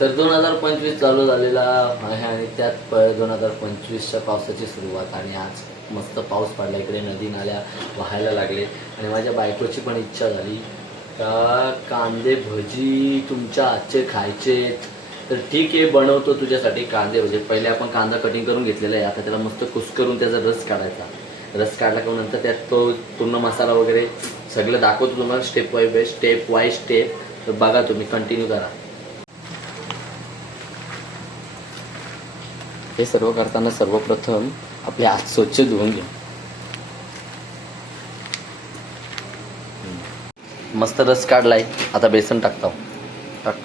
तर 2025 चालू झालेला आहे आणि त्यात 2025च्या पावसाची सुरुवात आणि आज मस्त पाऊस पडला. इकडे नदी नाल्या वाहायला लागले आणि माझ्या बायकोची पण इच्छा झाली का कांदे भजी तुमच्या आजचे खायचे. तर ठीक आहे, बनवतो तुझ्यासाठी कांदे भजी. पहिले आपण कांदा कटिंग करून घेतलेला आहे, आता त्याला मस्त कुस्करून त्याचा रस काढायचा. रस काढला की नंतर त्यात तो पूर्ण मसाला वगैरे सगळं दाखवतो तुम्हाला स्टेप बाय स्टेप. तर बघा, तुम्ही कंटिन्यू करा. हे सर्व करताना सर्वप्रथम आपले हात स्वच्छ धुवून घ्या. मस्त रस काढलाय, आता बेसन टाकतो. टाक.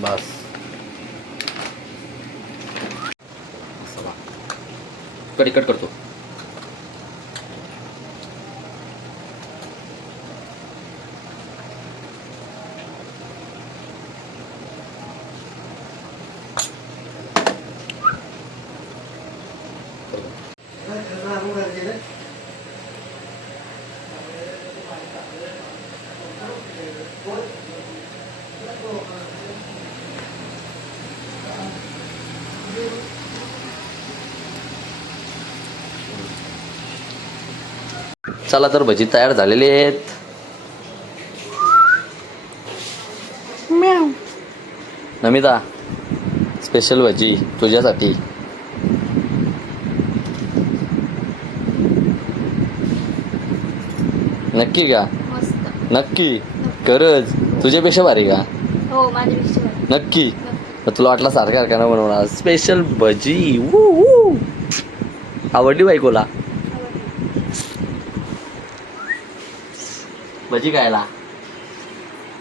बस कट करतो. चला तर भजी तयार झालेली आहेत. नमिता, स्पेशल भजी तुझ्यासाठी. नक्की का? नक्की खरंच तुझ्यापेक्षा भारी का? हो, माझ्यापेक्षा नक्की. तुला वाटला सारखा ना बनवणार स्पेशल भजी. आवडली बायकोला भजी खायला?